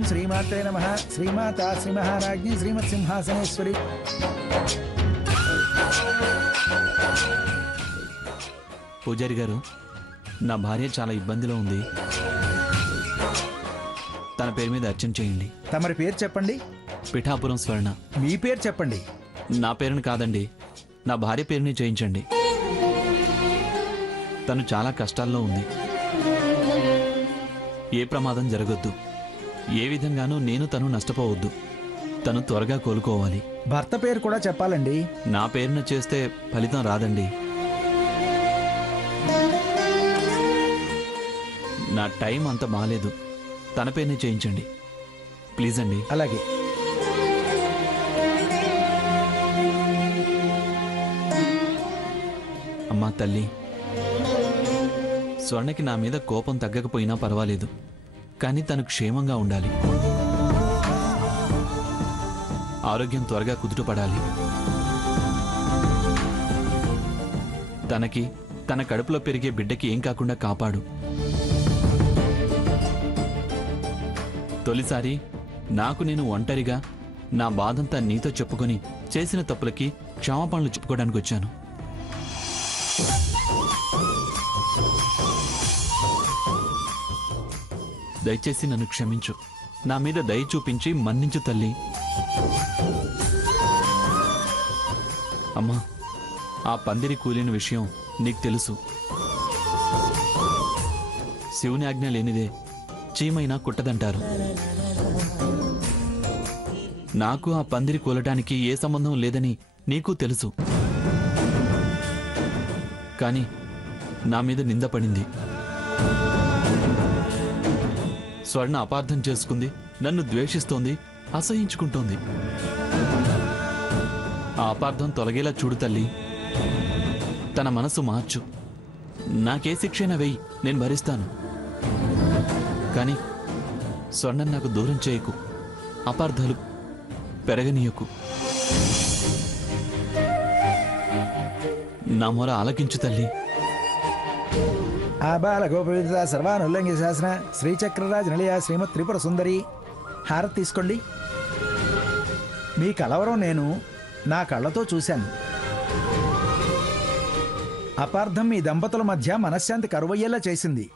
ఓం శ్రీమాత్రే నమః. శ్రీమాతా శ్రీ మహారాజ్ఞి శ్రీమత్ సింహాసనేశ్వరి. పూజారి గారు, నా భార్య చాలా ఇబ్బందిలో ఉంది. తన పేరు మీద అర్చన చేయండి. తమరి పేరు చెప్పండి. పిఠాపురం స్వర్ణ. మీ పేరు చెప్పండి. నా పేరుని కాదండి, నా భార్య పేరుని చేయించండి. తను చాలా కష్టాల్లో ఉంది. ఏ ప్రమాదం జరగొద్దు. ఏ విధంగానూ నేను తను నష్టపోవద్దు. తను త్వరగా కోలుకోవాలి. భర్త పేరు కూడా చెప్పాలండి. నా పేరున చేస్తే ఫలితం రాదండి. నా టైం అంత బాలేదు. తన పేరుని చేయించండి ప్లీజ్ అండి. అలాగే. అమ్మా తల్లి, స్వర్ణకి నా మీద కోపం తగ్గకపోయినా పర్వాలేదు, కానీ తను క్షేమంగా ఉండాలి. ఆరోగ్యం త్వరగా కుదుటపడాలి. తనకి, తన కడుపులో పెరిగే బిడ్డకి ఏం కాకుండా కాపాడు. తొలిసారి నాకు నేను ఒంటరిగా నా బాధంతా నీతో చెప్పుకొని చేసిన తప్పులకి క్షమాపణలు చెప్పుకోవడానికి వచ్చాను. దయచేసి నన్ను క్షమించు. నా మీద దయ చూపించి మన్నించు తల్లి. అమ్మా, ఆ పందిరి కూలిన విషయం నీకు తెలుసు. శివుని ఆజ్ఞ లేనిదే చీమైనా కుట్టదంటారు. నాకు ఆ పందిరి కూలటానికి ఏ సంబంధం లేదని నీకు తెలుసు. కానీ నా మీద నింద పడింది. స్వర్ణ అపార్థం చేసుకుంది, నన్ను ద్వేషిస్తోంది, అసహించుకుంటోంది. ఆ అపార్థం తొలగేలా చూడు తల్లి. తన మనసు మార్చు. నాకే శిక్షణ వెయ్యి, నేను భరిస్తాను. కానీ స్వర్ణం నాకు దూరం చేయకు. అపార్థాలు పెరగనీయకు. నా మొర ఆలకించు తల్లి. ఆ బాల గోపవిత సర్వానుల్లంఘ్య శాసన శ్రీచక్రరాజ నిలయ శ్రీమత్ త్రిపుర సుందరి. హారతి తీసుకోండి. మీ కలవరం నేను నా కళ్ళతో చూశాను. అపార్థం మీ దంపతుల మధ్య మనశ్శాంతి కరువయ్యేలా చేసింది.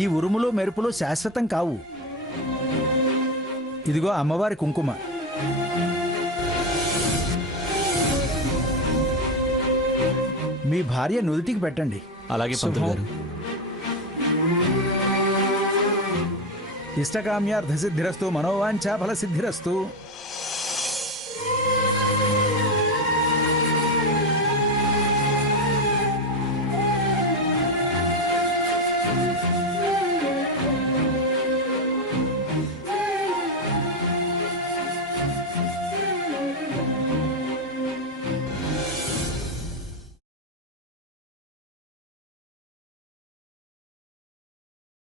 ఈ ఉరుములు మెరుపులు శాశ్వతం కావు. ఇదిగో అమ్మవారి కుంకుమ. మీ భార్య నుదుటికి పెట్టండి. అలాగే పంతులు గారు. ఇష్టకామ్యార్థ సిద్ధిరస్తు, మనోవాంఛా ఫల సిద్ధిరస్తు.